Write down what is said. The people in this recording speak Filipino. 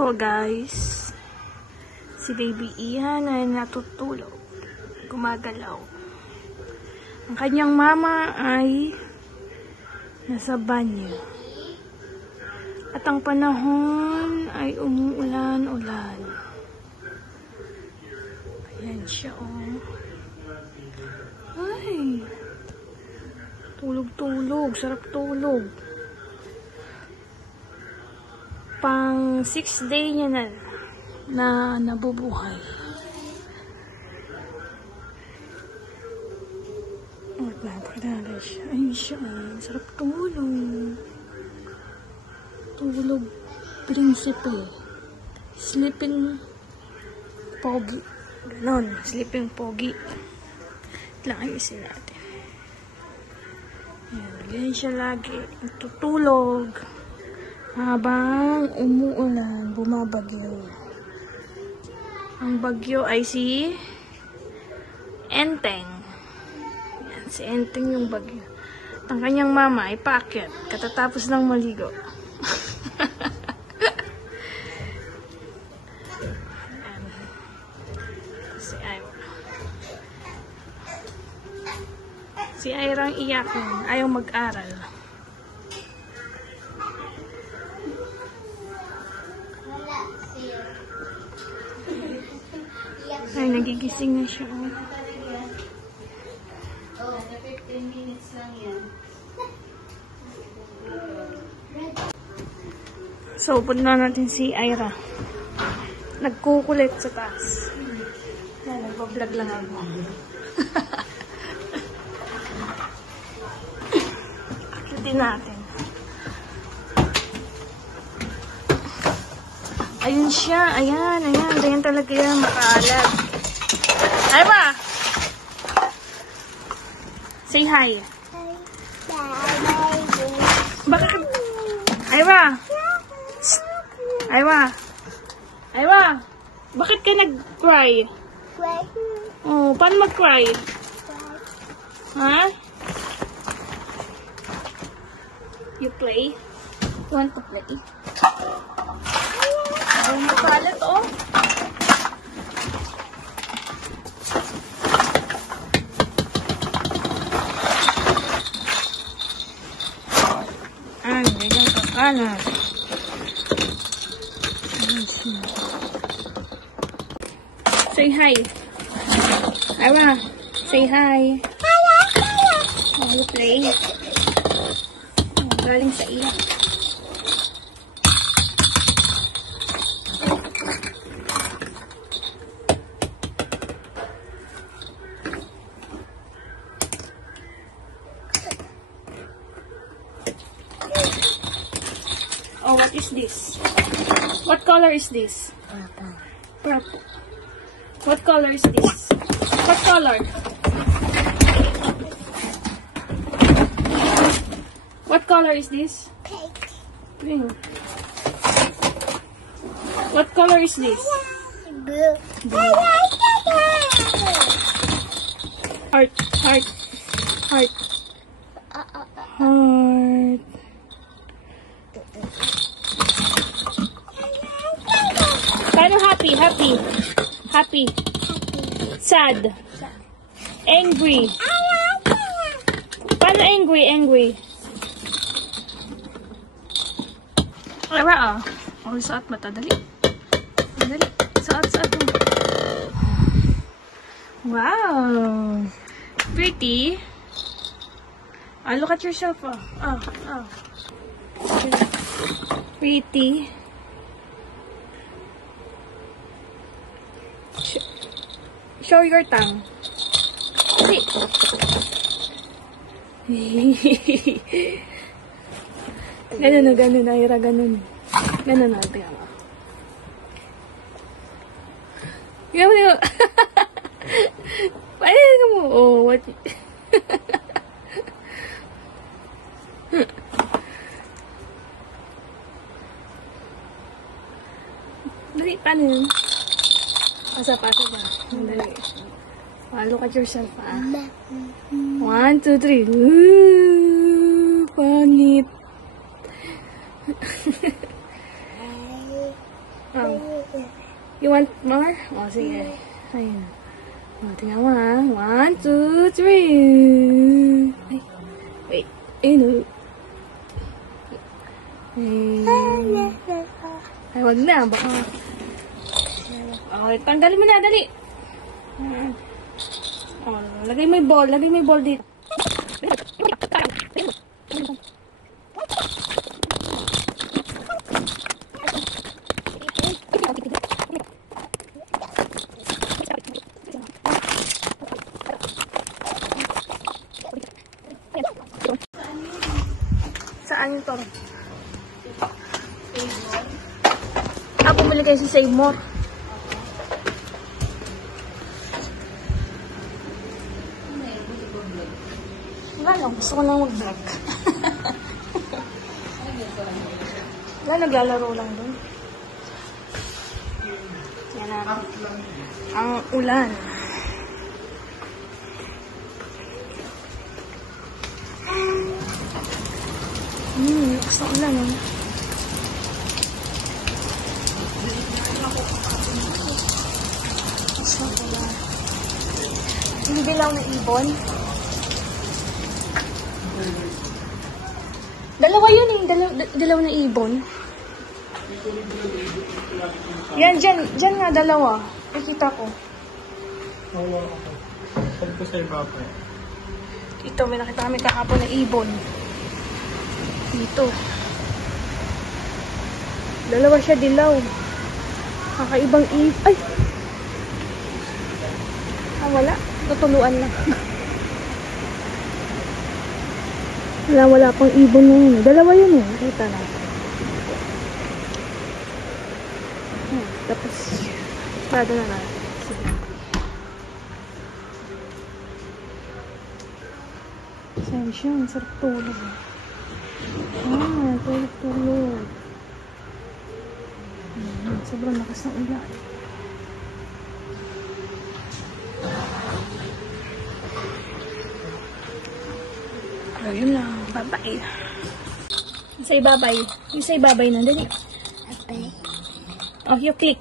Hello guys, si Baby Ian ay natutulog, gumagalaw. Ang kanyang mama ay nasa banyo. At ang panahon ay umuulan-ulan. Ayan siya oh. Ay, tulog-tulog, sarap tulog. Pang 6th day niya na nabubuhay. Napakadala siya. Ayun siya. Sarap tulog. Tulog. Prinsipe. Sleeping pogi. Ganon. Sleeping pogi. Lang ayusin natin. Ayan. Ganyan siya lagi. Natutulog. Habang umuulan, bumabagyo. Ang bagyo ay si Enteng. Yan, si Enteng yung bagyo. At ang kanyang mama ay paakyat, katatapos ng maligo. Si Ira ang iyakin, ayaw mag-aral. Ay, nagigising na siya. Oh, 15 minutes lang yan. So, punta natin si Ira. Nagkukulit sa taas. Ay, nagpa-vlog lang ako. Akitin natin. Ayun siya. Ayan, ayan. Ganyan talaga yan. Makaalag. Ira! Say hi. Bakit? Ira! Ira! Ira! Bakit ka nag-cry? Oh, paano mag-cry? Ha? You play? You want to play? Ay, makalat oh. Ay, ganyan kakalat. Say hi. Ira, say hi. Oh, you play? Oh, galing sa iya. Oh, what is this? What color is this? Purple. Purple. What color is this? What color? What color is this? Pink. Pink. What color is this? Blue. Blue. Heart. Heart. Heart. Heart. Paano happy? Happy. Happy. Sad. Angry. Paano angry? Angry. Ira ah. Oh, saat mata. Dali. Dali. Saat mo. Wow. Pretty. Ah, look at yourself ah. Ah. Pretty. Show your tongue. See. Ganun, Ira, ganun. Ganun natin. Ganun. Paano mo? Oh, what? Dali, paano yun? Pasa ba? Dali. Look at yourself, ah. 1, 2, 3. Ooh, pangit. You want more? O, sige. Ayun. O, tingnan mo ha. 1, 2, 3. Ay, wait. Ayun. Ay, wag na. Baka. Okay, tanggalin mo na. Dali. O, lagay mo yung ball. Lagay mo yung ball dito. Saan ito? Bumili kayo si Save More. Wala lang. Gusto ko nang mag-vlog. Wala, naglalaro lang dun. Yan natin. Ang ulan. Lakas na ulan, oh. Lakas na ulan. Hindi dilaw na ibon. Dalawa yun eh. Dilaw na ibon. Yan, dyan nga, dalawa. Nakita ko. Saan ko sa iba pa eh? Ito, may nakita kami kahapon na ibon. Dito. Dalawa siya dilaw. Kakaibang ibon. Ay! Wala. Tutuluan lang. Wala pang ibon na yun. Dalawa yun eh. Kita na. Tapos, sarado na natin. Saan siya? Ang sarap tulog. Tulog. Sobrang lakas ng ulan. Ayun lang. Babay. Yung sa ibabay. Yung sa ibabay na. Dali. Oh, you click.